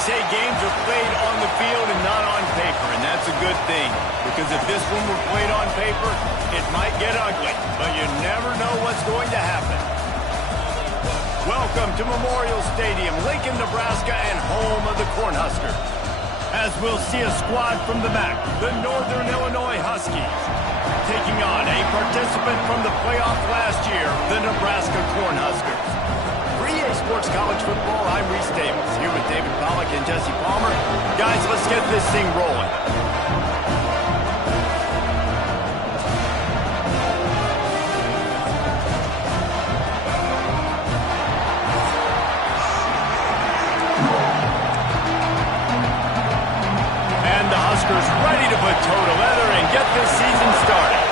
say games are played on the field and not on paper, and that's a good thing. Because if this one were played on paper, it might get ugly. But you never know what's going to happen. Welcome to Memorial Stadium, Lincoln, Nebraska, and home of the Cornhuskers. As we'll see a squad from the MAC, the Northern Illinois Huskies, taking on a participant from the playoff last year, the Nebraska Cornhuskers. For EA Sports College Football, I'm Reese Davis, here with David Pollack and Jesse Palmer. Guys, let's get this thing rolling. Ready to put toe to leather and get this season started.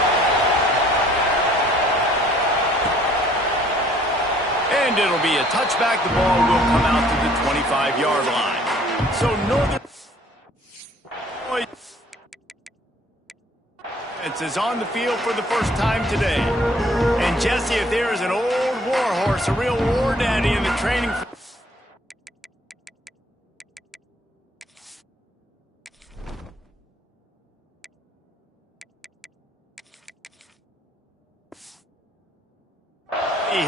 And it'll be a touchback. The ball will come out to the 25-yard line. So Northern is on the field for the first time today. And Jesse, if there is an old war horse, a real war daddy in the training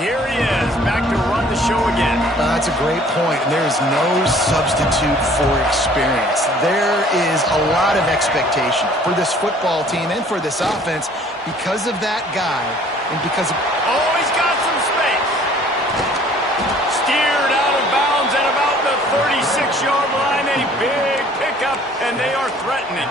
here he is, back to run the show again. That's a great point. There is no substitute for experience. There is a lot of expectation for this football team and for this offense because of that guy and because of... Oh, he's got some space. Steered out of bounds at about the 36-yard line. A big pickup, and they are threatening.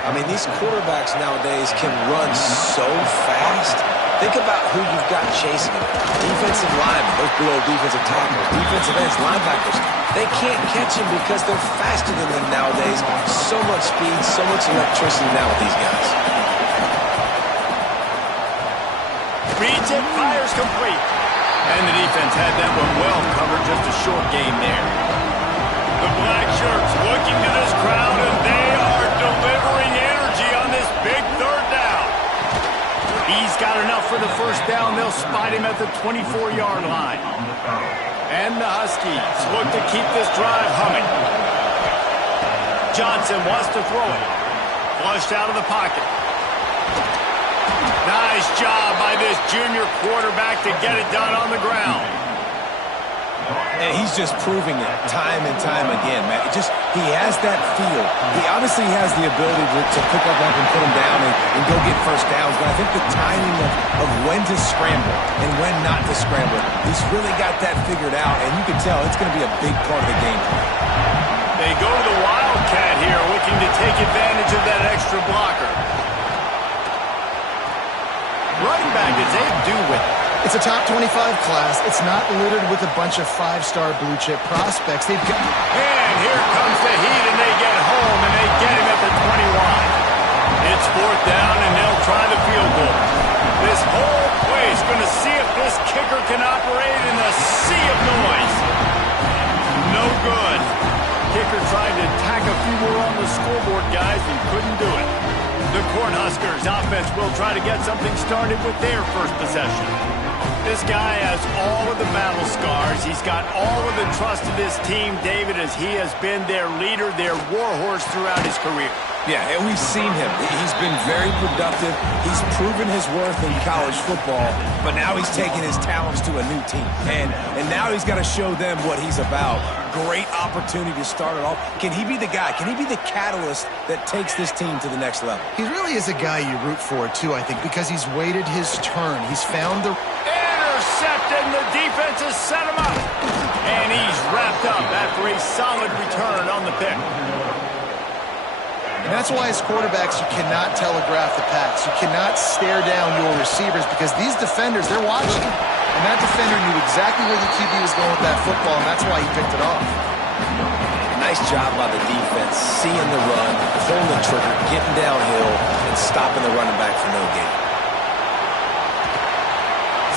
I mean, these quarterbacks nowadays can run so fast. Think about who you've got chasing them. Defensive linemen, those below defensive tackles, defensive ends, linebackers. They can't catch him because they're faster than them nowadays. So much speed, so much electricity now with these guys. Reads it, fires complete. And the defense had that one well covered, just a short game there. The black shirts looking to this crowd, and they are delivering energy on this big third down. He's got enough for the first down. They'll spot him at the 24-yard line. And the Huskies look to keep this drive humming. Johnson wants to throw it. Flushed out of the pocket. Nice job by this junior quarterback to get it done on the ground. And he's just proving it time and time again, man. He has that feel. He obviously has the ability to pick up and put him down and go get first downs, but I think the timing of when to scramble and when not to scramble, he's really got that figured out, and you can tell it's going to be a big part of the game plan. They go to the Wildcat here, looking to take advantage of that extra blocker. Running back is able to do with it. It's a top 25 class. It's not littered with a bunch of five-star blue-chip prospects. They've got... And here comes the heat, and they get home, and they get him at the 21. It's fourth down, and they'll try the field goal. This whole place going to see if this kicker can operate in the sea of noise. No good. Kicker trying to tack a few more on the scoreboard, guys, and couldn't do it. The Cornhuskers offense will try to get something started with their first possession. This guy has all of the battle scars. He's got all of the trust of this team, David, as he has been their leader, their warhorse throughout his career. Yeah, and we've seen him. He's been very productive. He's proven his worth in college football, but now he's taking his talents to a new team. And now he's got to show them what he's about. Great opportunity to start it off. Can he be the guy? Can he be the catalyst that takes this team to the next level? He really is a guy you root for, too, I think, because he's waited his turn. He's found the... Intercepted, and the defense has set him up. And he's wrapped up after a solid return on the pick. And that's why as quarterbacks, you cannot telegraph the pass. You cannot stare down your receivers because these defenders, they're watching. And that defender knew exactly where the QB was going with that football, and that's why he picked it off. Nice job by the defense, seeing the run, pulling the trigger, getting downhill, and stopping the running back for no gain.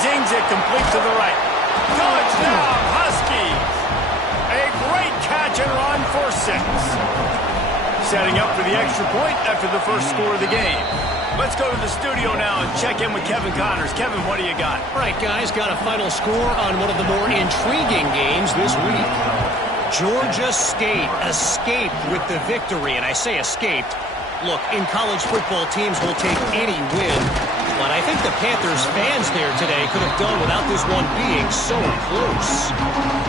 Zings it complete to the right. Touchdown, Huskies! A great catch and run for 6. Setting up for the extra point after the first score of the game. Let's go to the studio now and check in with Kevin Connors. Kevin, what do you got? All right, guys, got a final score on one of the more intriguing games this week. Georgia State escaped with the victory, and I say escaped. Look, in college football, teams will take any win, but I think the Panthers fans there today could have done without this one being so close.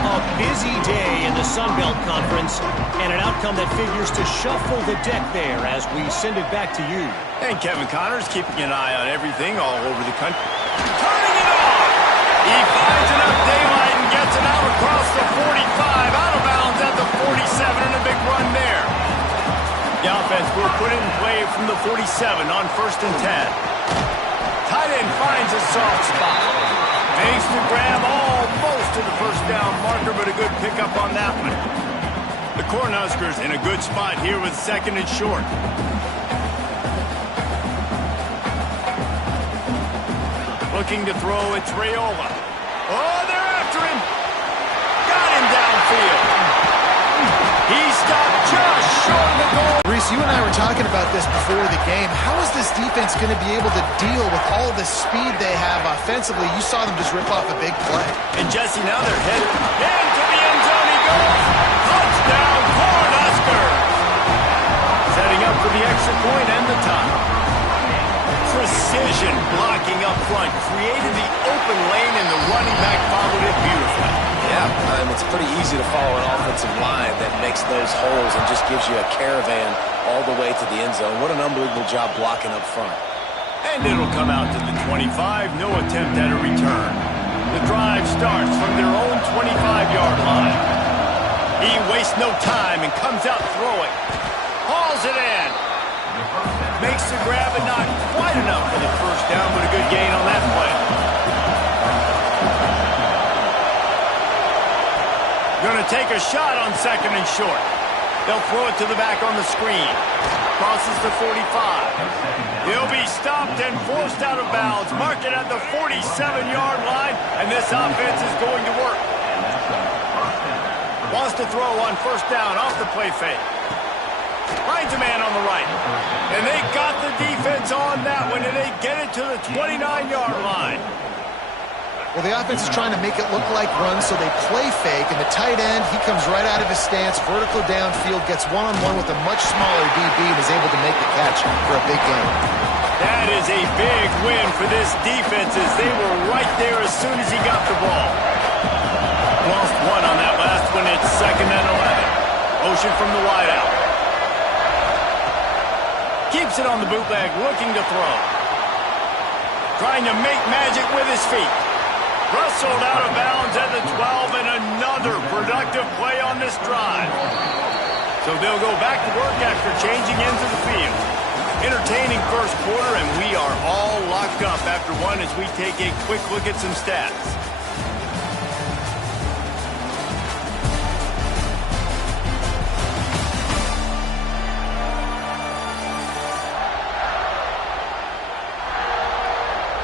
A busy day in the Sun Belt Conference, and an outcome that figures to shuffle the deck there as we send it back to you. And Kevin Connors keeping an eye on everything all over the country. Turning it on! He finds enough daylight and gets it out across the 45, out of bounds at the 47, and a big run there. The offense will put it in play from the 47 on 1st and 10. Tight end finds a soft spot. Makes the grab almost to the first down marker, but a good pickup on that one. The Cornhuskers in a good spot here with 2nd and short. Looking to throw, it's Raiola. Oh, they're after him. Got him downfield. He stopped just short of the goal. Reese, you and I were talking about this before the game. How is this defense going to be able to deal with all the speed they have offensively? You saw them just rip off a big play. And Jesse, now they're headed into the end zone. He goes. Touchdown, Cornhuskers. Setting up for the extra point and the tie. Precision blocking up front. Created the open lane, and the running back followed it beautifully. Yeah, it's pretty easy to follow an offensive line that makes those holes and just gives you a caravan all the way to the end zone. What an unbelievable job blocking up front. And it'll come out to the 25. No attempt at a return. The drive starts from their own 25-yard line. He wastes no time and comes out throwing. Hauls it in. Makes the grab, and not quite enough for the first down, but a good gain on that play. Going to take a shot on 2nd and short. They'll throw it to the back on the screen. Crosses the 45. He'll be stopped and forced out of bounds. Mark it at the 47-yard line, and this offense is going to work. Wants to throw on 1st down off the play fake. Finds a man on the right. And they got the defense on that one, and they get it to the 29-yard line. Well, the offense is trying to make it look like runs, so they play fake, and the tight end, he comes right out of his stance, vertical downfield, gets one-on-one with a much smaller DB, and is able to make the catch for a big gain. That is a big win for this defense, as they were right there as soon as he got the ball. Lost one on that last one. It's 2nd and 11. Motion from the wideout. Keeps it on the bootleg, looking to throw. Trying to make magic with his feet. Rustled out of bounds at the 12, and another productive play on this drive. So they'll go back to work after changing ends of the field. Entertaining first quarter, and we are all locked up after one as we take a quick look at some stats.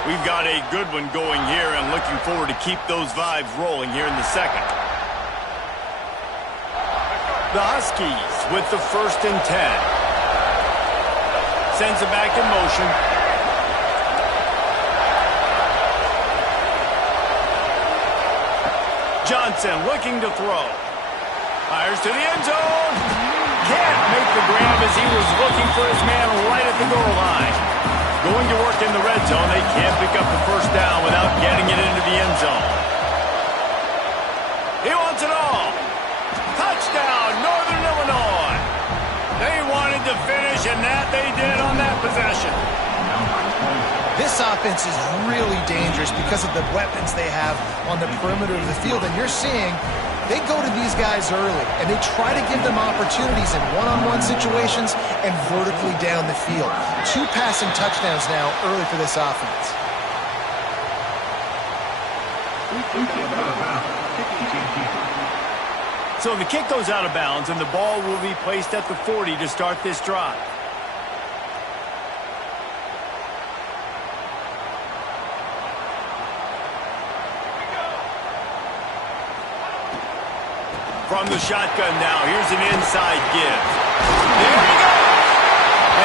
We've got a good one going here, and looking forward to keep those vibes rolling here in the second. The Huskies with the 1st and 10. Sends it back in motion. Johnson looking to throw. Fires to the end zone. Can't make the grab as he was looking for his man right at the goal line. Going to work in the red zone. They can't pick up the first down without getting it into the end zone. He wants it all. Touchdown, Northern Illinois. They wanted to finish, and that they did on that possession. This offense is really dangerous because of the weapons they have on the perimeter of the field, and you're seeing they go to these guys early, and they try to give them opportunities in one-on-one situations and vertically down the field. 2 passing touchdowns now early for this offense. So the kick goes out of bounds, and the ball will be placed at the 40 to start this drive. From the shotgun now, here's an inside give. There he goes!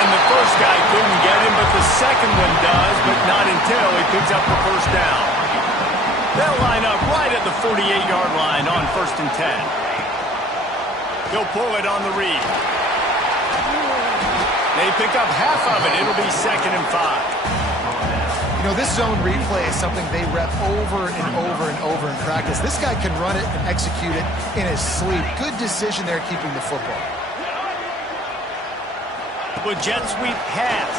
And the first guy couldn't get him, but the second one does, but not until he picks up the first down. They'll line up right at the 48-yard line on 1st and 10. He'll pull it on the read. They pick up half of it. It'll be 2nd and 5. You know, this zone replay is something they rep over and over and over in practice. This guy can run it and execute it in his sleep. Good decision there keeping the football. With jet sweep pass.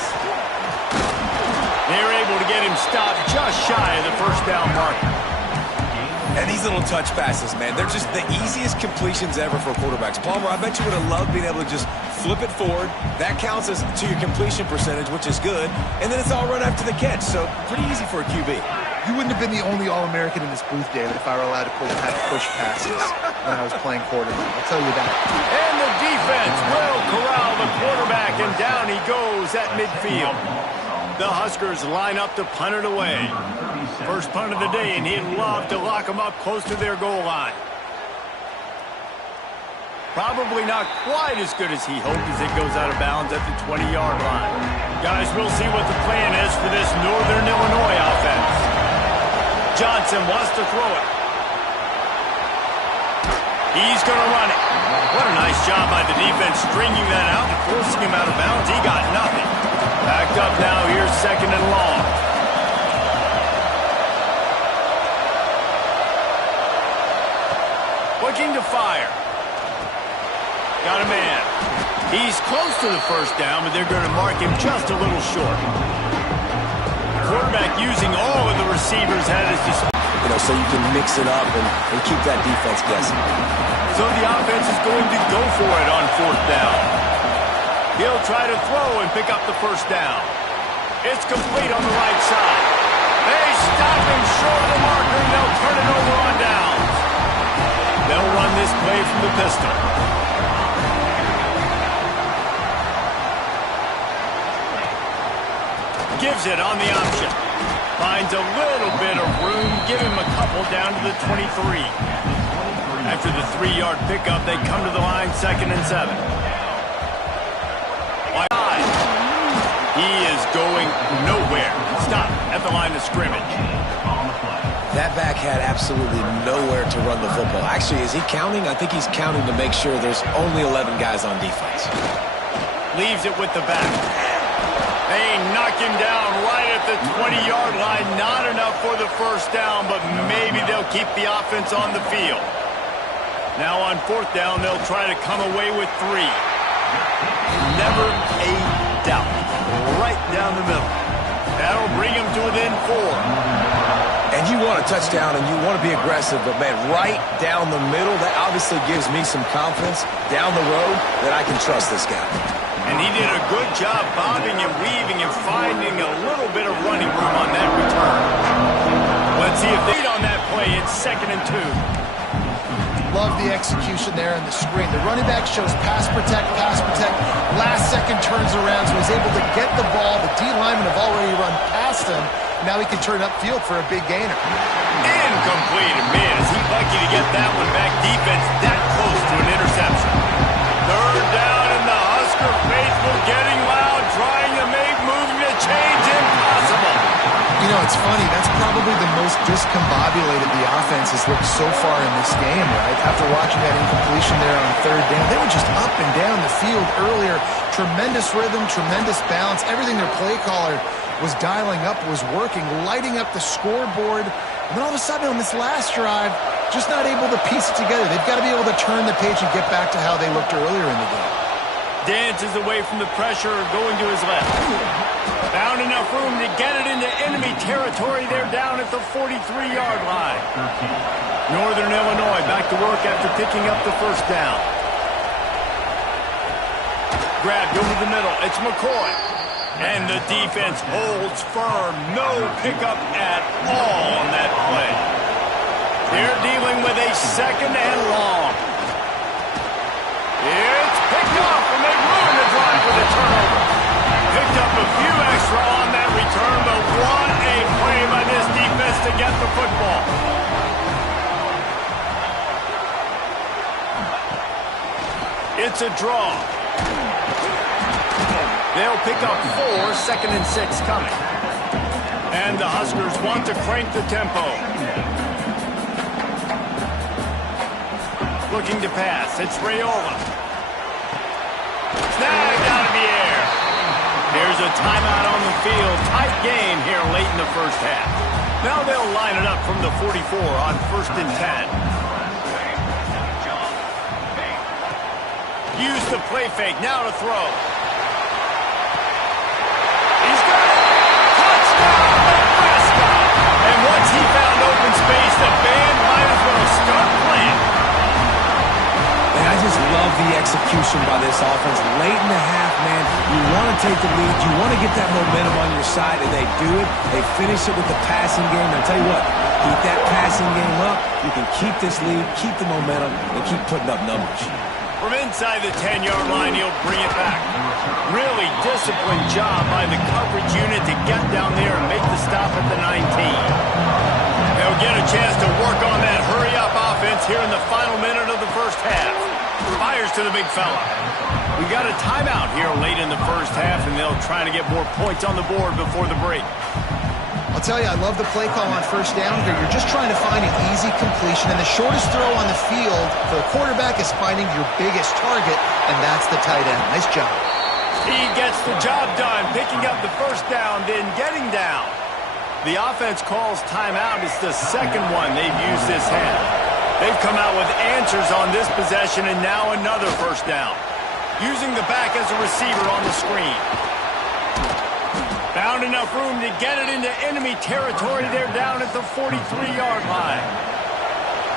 They're able to get him stopped just shy of the first down marker. And these little touch passes, man, they're just the easiest completions ever for quarterbacks. Palmer, I bet you would have loved being able to just flip it forward. That counts as to your completion percentage, which is good. And then it's all run after the catch, so pretty easy for a QB. You wouldn't have been the only All-American in this booth, David, if I were allowed to have push passes when I was playing quarterback. I'll tell you that. And the defense will corral the quarterback, and down he goes at midfield. The Huskers line up to punt it away. First punt of the day, and he'd love to lock them up close to their goal line. Probably not quite as good as he hoped as it goes out of bounds at the 20-yard line. Guys, we'll see what the plan is for this Northern Illinois offense. Johnson wants to throw it. He's going to run it. What a nice job by the defense stringing that out and forcing him out of bounds. He got nothing. Backed up now. Here's 2nd and long. Looking to fire. Got a man. He's close to the first down, but they're going to mark him just a little short. The quarterback using all of the receivers at his disposal. You know, so you can mix it up and keep that defense guessing. So the offense is going to go for it on 4th down. He'll try to throw and pick up the first down. It's complete on the right side. They stop him short of the marker, and they'll turn it over on downs. They'll run this play from the pistol. Gives it on the option. Finds a little bit of room. Give him a couple down to the 23. After the 3-yard pickup, they come to the line, 2nd and 7. Wide. He is going nowhere. Stop at the line of scrimmage. That back had absolutely nowhere to run the football. Actually, is he counting? I think he's counting to make sure there's only 11 guys on defense. Leaves it with the back. They knock him down right at the 20-yard line. Not enough for the first down, but maybe they'll keep the offense on the field. Now on 4th down, they'll try to come away with 3. Never a doubt. Right down the middle. That'll bring him to within 4. And you want a touchdown and you want to be aggressive, but, man, right down the middle, that obviously gives me some confidence down the road that I can trust this guy. And he did a good job bobbing and weaving and finding a little bit of running room on that return. Let's see if they on that play. It's 2nd and 2. Love the execution there on the screen. The running back shows pass protect. Last second turns around, so he's able to get the ball. The D linemen have already run past him. Now he can turn upfield for a big gainer. Incomplete. Man, is he lucky to get that one back. Defense that close to an interception. 3rd down, and the Husker faithful getting loud, trying to make moving the change impossible. You know, it's funny. That's probably the most discombobulated the offense has looked so far in this game, right? After watching that incompletion there on 3rd down, they were just up and down the field earlier. Tremendous rhythm, tremendous balance. Everything their play caller was dialing up was working, lighting up the scoreboard. And then all of a sudden on this last drive, just not able to piece it together. They've got to be able to turn the page and get back to how they looked earlier in the game. Dances away from the pressure, going to his left. Found enough room to get it into enemy territory. They're down at the 43-yard line. Northern Illinois back to work after picking up the first down. Grabbed over the middle. It's McCoy. And the defense holds firm. No pickup at all on that play. They're dealing with a 2nd and long. It's picked off, and they ruin the drive with a turnover. Picked up a few extra on that return, but what a play by this defense to get the football. It's a draw. They'll pick up 4, 2nd and 6 coming. And the Huskers want to crank the tempo. looking to pass. It's Raiola. Snagged out of the air. Here's a timeout on the field. Tight game here late in the first half. Now they'll line it up from the 44 on 1st and 10. Use the play fake. Now to throw. He's got it. Touchdown, Nebraska. And once he found open space, the band might as well start playing. And I just love the execution by this offense. Late in the half, man, you want to take the lead. You want to get that momentum on your side, and they do it. They finish it with the passing game. And I'll tell you what, keep that passing game up. You can keep this lead, keep the momentum, and keep putting up numbers. From inside the 10-yard line, he'll bring it back. Really disciplined job by the coverage unit to get down there and make the stop at the 19. They'll get a chance to work on that hurry-up offense here in the final minute of the first half. Fires to the big fella. We got a timeout here late in the first half, and they'll try to get more points on the board before the break. I'll tell you, I love the play call on first down here. You're just trying to find an easy completion, and the shortest throw on the field for the quarterback is finding your biggest target, and that's the tight end. Nice job. He gets the job done, picking up the first down, then getting down. The offense calls timeout. It's the second one they've used this half. They've come out with answers on this possession, and now another first down. Using the back as a receiver on the screen. Found enough room to get it into enemy territory. They're down at the 43-yard line.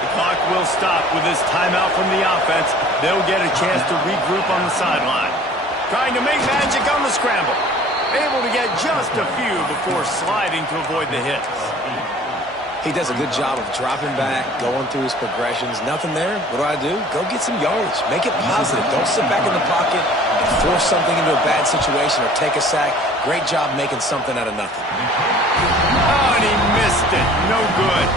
The clock will stop with this timeout from the offense. They'll get a chance to regroup on the sideline. Trying to make magic on the scramble. Able to get just a few before sliding to avoid the hits. He does a good job of dropping back, going through his progressions. Nothing there. What do? Go get some yardage. Make it positive. Don't sit back in the pocket and force something into a bad situation or take a sack. Great job making something out of nothing. Oh, and he missed it. No good.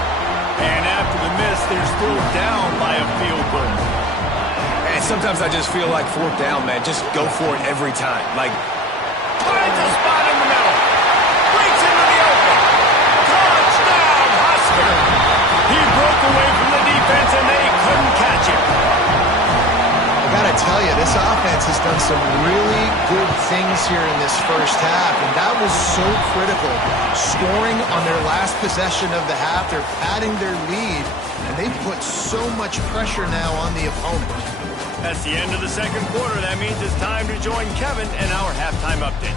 And after the miss, they're still down by a field goal. And sometimes I just feel like fourth down, man. Just go for it every time. Like, finds a spot in the middle. Breaks into the open. Touchdown, Husker. He broke away from the defense, and they couldn't catch him. I gotta tell you, this offense has done some really good things here in this first half, and that was so critical. Scoring on their last possession of the half, they're padding their lead, and they've put so much pressure now on the opponent. That's the end of the second quarter. That means it's time to join Kevin and our halftime update.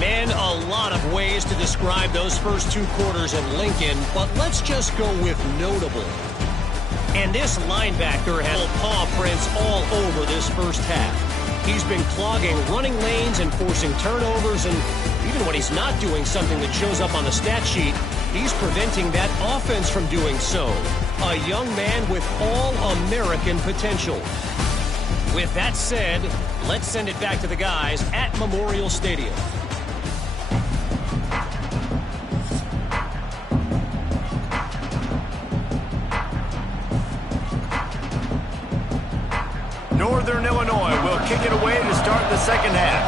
Man, a lot of ways to describe those first two quarters at Lincoln, but let's just go with notable. And this linebacker had paw prints all over this first half. He's been clogging running lanes and forcing turnovers, and even when he's not doing something that shows up on the stat sheet, he's preventing that offense from doing so. A young man with all-American potential. With that said, let's send it back to the guys at Memorial Stadium. Northern Illinois will kick it away to start the second half.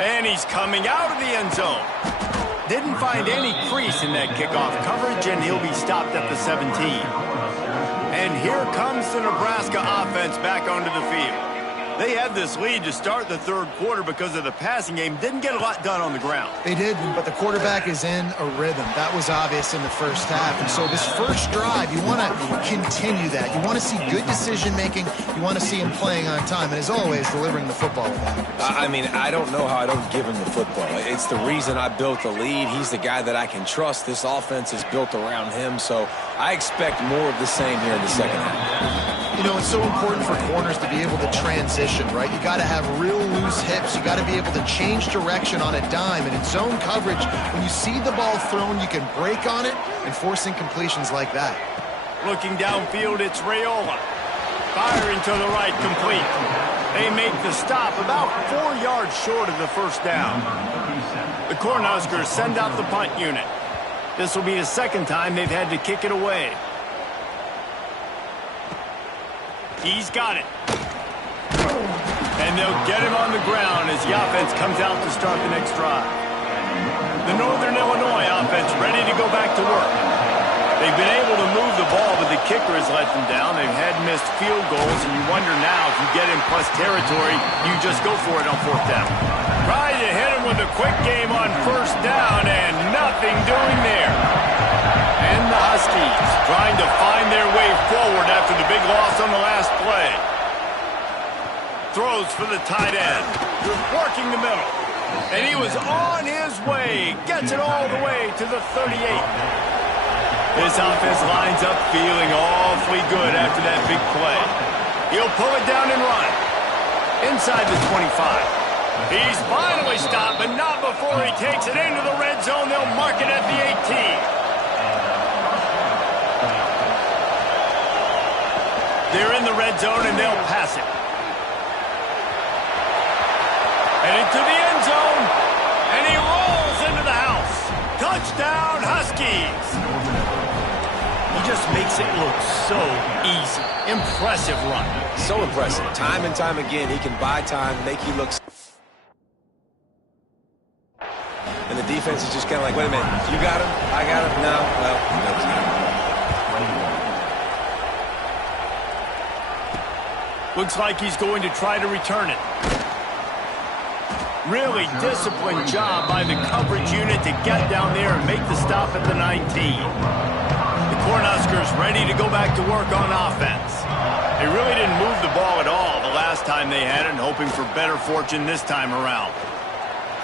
And he's coming out of the end zone. Didn't find any crease in that kickoff coverage, and he'll be stopped at the 17. And here comes the Nebraska offense back onto the field. They had this lead to start the third quarter because of the passing game. Didn't get a lot done on the ground. They didn't, but the quarterback is in a rhythm. That was obvious in the first half. And so this first drive, you want to continue that. You want to see good decision-making. You want to see him playing on time. And as always, delivering the football with accuracy. I mean, I don't know how I don't give him the football. It's the reason I built the lead. He's the guy that I can trust. This offense is built around him. So I expect more of the same here in the second half. You know, it's so important for corners to be able to transition, right? You got to have real loose hips. You got to be able to change direction on a dime. And in zone coverage, when you see the ball thrown, you can break on it and force incompletions like that. Looking downfield, it's Raiola. Firing to the right, complete. They make the stop about 4 yards short of the first down. The Cornhuskers send out the punt unit. This will be the second time they've had to kick it away. He's got it. And they'll get him on the ground as the offense comes out to start the next drive. The Northern Illinois offense ready to go back to work. They've been able to move the ball, but the kicker has let them down. They've had missed field goals, and you wonder now if you get in plus territory, you just go for it on 4th down. Try to hit him with a quick game on 1st down, and nothing doing there. And the Huskies trying to find their way forward after the big loss on the last play. Throws for the tight end. Working the middle. And he was on his way. Gets it all the way to the 38. This offense lines up feeling awfully good after that big play. He'll pull it down and run. Inside the 25. He's finally stopped, but not before he takes it into the red zone. They'll mark it at the 18. They're in the red zone, and they'll pass it. And into the end zone, and he rolls into the house. Touchdown, Huskies. He just makes it look so easy. Impressive run. So impressive. Time and time again, he can buy time, make you look. And the defense is just kind of like, wait a minute, you got him? I got him? No? Well, that was good. Looks like he's going to try to return it. Really disciplined job by the coverage unit to get down there and make the stop at the 19. The Cornhuskers ready to go back to work on offense. They really didn't move the ball at all the last time they had it, and hoping for better fortune this time around.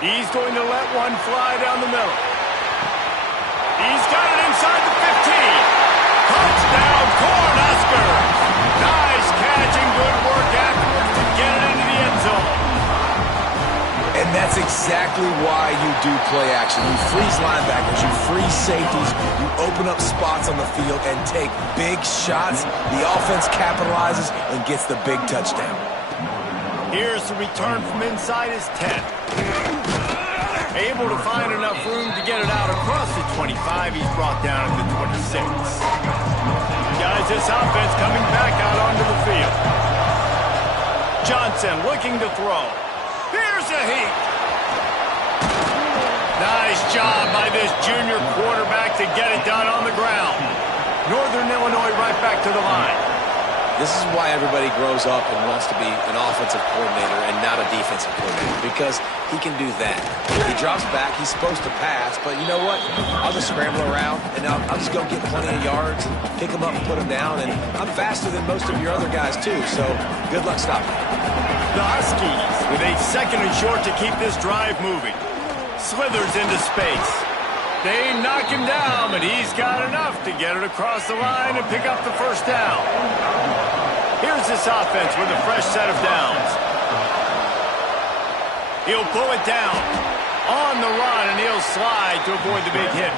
He's going to let one fly down the middle. He's got it inside the 15. Touchdown, Cornhuskers! Nice catch and good work afterwards to get it into the end zone. And that's exactly why you do play action. You freeze linebackers, you freeze safeties, you open up spots on the field and take big shots. The offense capitalizes and gets the big touchdown. Here's the return from inside his 10. Able to find enough room to get it out across the 25. He's brought down at the 26. Guys, this offense coming back out onto the field. Johnson looking to throw. Here's a heat. Nice job by this junior quarterback to get it done on the ground. Northern Illinois right back to the line. This is why everybody grows up and wants to be an offensive coordinator and not a defensive coordinator, because he can do that. He drops back, he's supposed to pass, but you know what? I'll just scramble around, and I'll just go get plenty of yards and pick him up and put him down, and I'm faster than most of your other guys, too, so good luck stopping. The Huskies with a 2nd and short to keep this drive moving. Slithers into space. They knock him down, but he's got enough to get it across the line and pick up the 1st down. Here's this offense with a fresh set of downs. He'll pull it down on the run, and he'll slide to avoid the big hit.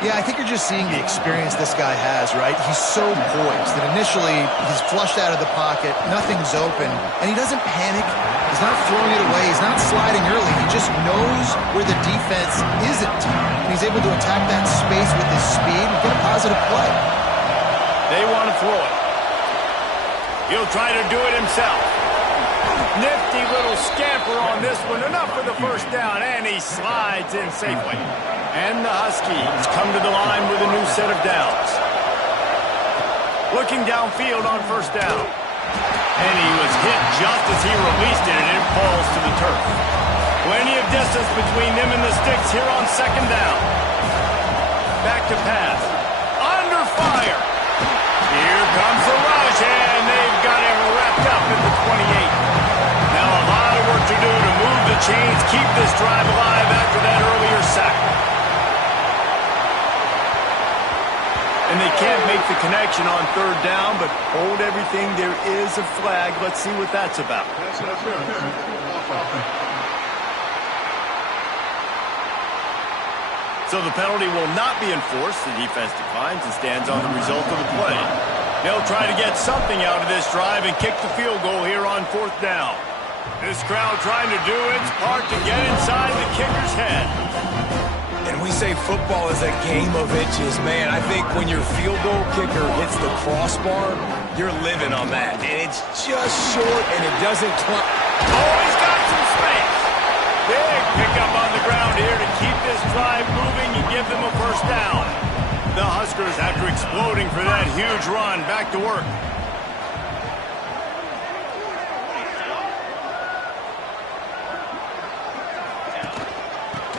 Yeah, I think you're just seeing the experience this guy has, right? He's so poised that initially he's flushed out of the pocket, nothing's open, and he doesn't panic. He's not throwing it away. He's not sliding early. He just knows where the defense isn't, and he's able to attack that space with his speed and get a positive play. They want to throw it. He'll try to do it himself. Nifty little scamper on this one. Enough for the 1st down, and he slides in safely. And the Huskies come to the line with a new set of downs. Looking downfield on 1st down. And he was hit just as he released it, and it falls to the turf. Plenty of distance between them and the sticks here on 2nd down. Back to pass. Under fire. Here comes the rush, and they've got it wrapped up at the 28. Now a lot of work to do to move the chains, keep this drive alive after that earlier sack. And they can't make the connection on 3rd down, but hold everything. There is a flag. Let's see what that's about. So the penalty will not be enforced. The defense declines and stands on the result of the play. They'll try to get something out of this drive and kick the field goal here on 4th down. This crowd trying to do its part to get inside the kicker's head. And we say football is a game of inches. Man, I think when your field goal kicker hits the crossbar, you're living on that. And it's just short, and it doesn't climb. Oh, he's got some space. Big pickup on the ground here to keep this drive moving and give them a first down. The Huskers, after exploding for that huge run, back to work.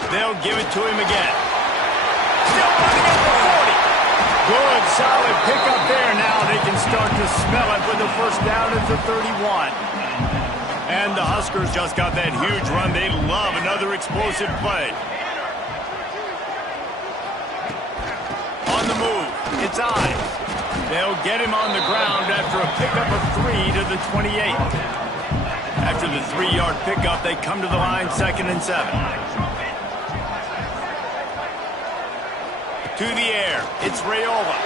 They'll give it to him again. Still running at the 40. Good, solid pickup there. Now they can start to smell it with the first down at the 31. And the Huskers just got that huge run. They love another explosive play. On the move, it's Ives. They'll get him on the ground after a pickup of 3 to the 28. After the 3-yard pickup, they come to the line 2nd and 7. To the air, it's Raiola.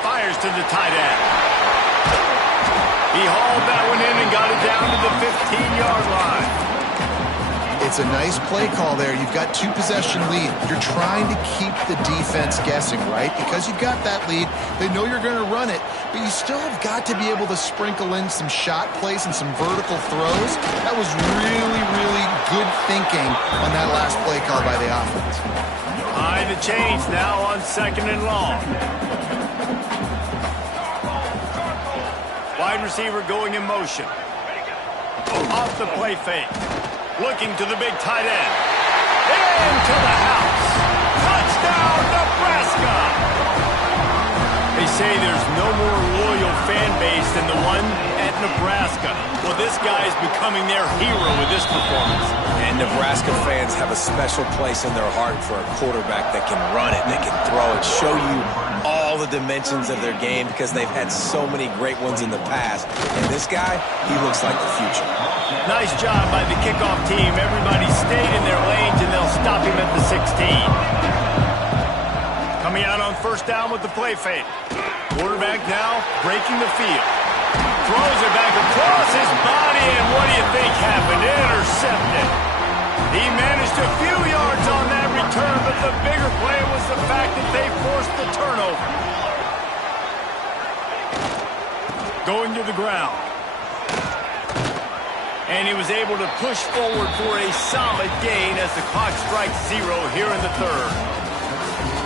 Fires to the tight end. He hauled that one in and got it down to the 15-yard line. It's a nice play call there. You've got 2-possession lead. You're trying to keep the defense guessing, right? Because you've got that lead. They know you're going to run it, but you still have got to be able to sprinkle in some shot plays and some vertical throws. That was really, really good thinking on that last play call by the offense. High the chains now on 2nd and long. Wide receiver going in motion. Off the play fake. Looking to the big tight end. Into the house. Touchdown, Nebraska! They say there's no more loyal fan base than the one at Nebraska. Well, this guy is becoming their hero with this performance. And Nebraska fans have a special place in their heart for a quarterback that can run it, that can throw it, show you all the dimensions of their game because they've had so many great ones in the past. And this guy, he looks like the future. Nice job by the kickoff team. Everybody stayed in their lanes, and they'll stop him at the 16. Coming out on first down with the play fake. Quarterback now breaking the field. Throws it back across his body, and what do you think happened? Intercepted. He managed a few yards on that return, but the bigger play was the fact that they forced the turnover. Going to the ground. And he was able to push forward for a solid gain as the clock strikes 0 here in the 3rd.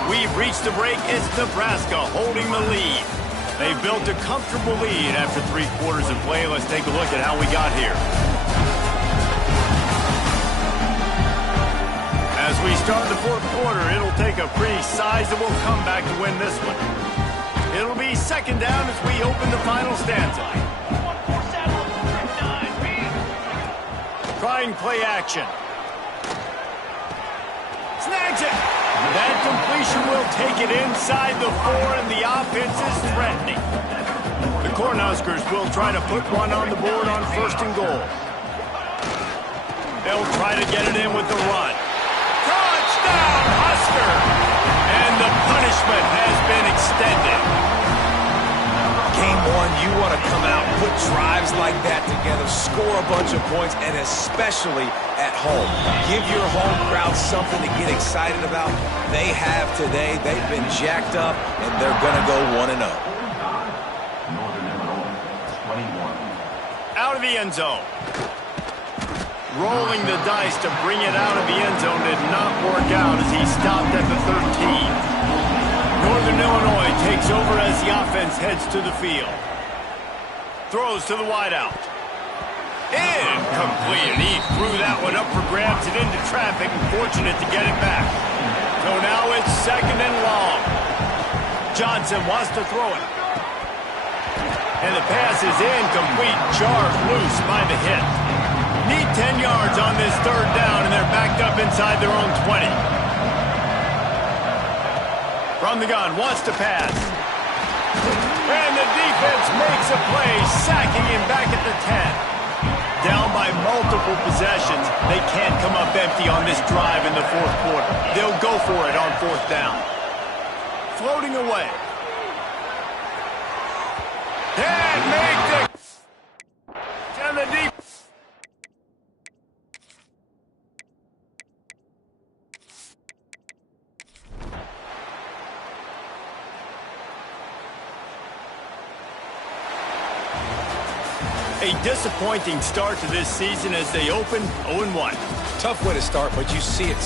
We've reached the break. It's Nebraska holding the lead. They've built a comfortable lead after 3 quarters of play. Let's take a look at how we got here. As we start the 4th quarter, it'll take a pretty sizable comeback to win this one. It'll be 2nd down as we open the final stanza. Trying play action. Snags it. That completion will take it inside the 4, and the offense is threatening. The Cornhuskers will try to put one on the board on 1st and goal. They'll try to get it in with the run. Touchdown, Husker! And the punishment has been extended. Game 1, you want to come out, put drives like that together, score a bunch of points, and especially at home. Give your home crowd something to get excited about. They have today. They've been jacked up, and they're going to go 1-0. Out of the end zone. Rolling the dice to bring it out of the end zone did not work out as he stopped at the 13. Northern Illinois takes over as the offense heads to the field. Throws to the wideout. Incomplete. He threw that one up for grabs and into traffic, and fortunate to get it back. So now it's 2nd and long. Johnson wants to throw it. And the pass is incomplete. Jarred loose by the hit. Need 10 yards on this 3rd down, and they're backed up inside their own 20. From the gun, wants to pass. And the defense makes a play, sacking him back at the 10. Down by multiple possessions, they can't come up empty on this drive in the 4th quarter. They'll go for it on 4th down. Floating away. And make the... And the deep... A disappointing start to this season as they open 0-1. Tough way to start, but you see it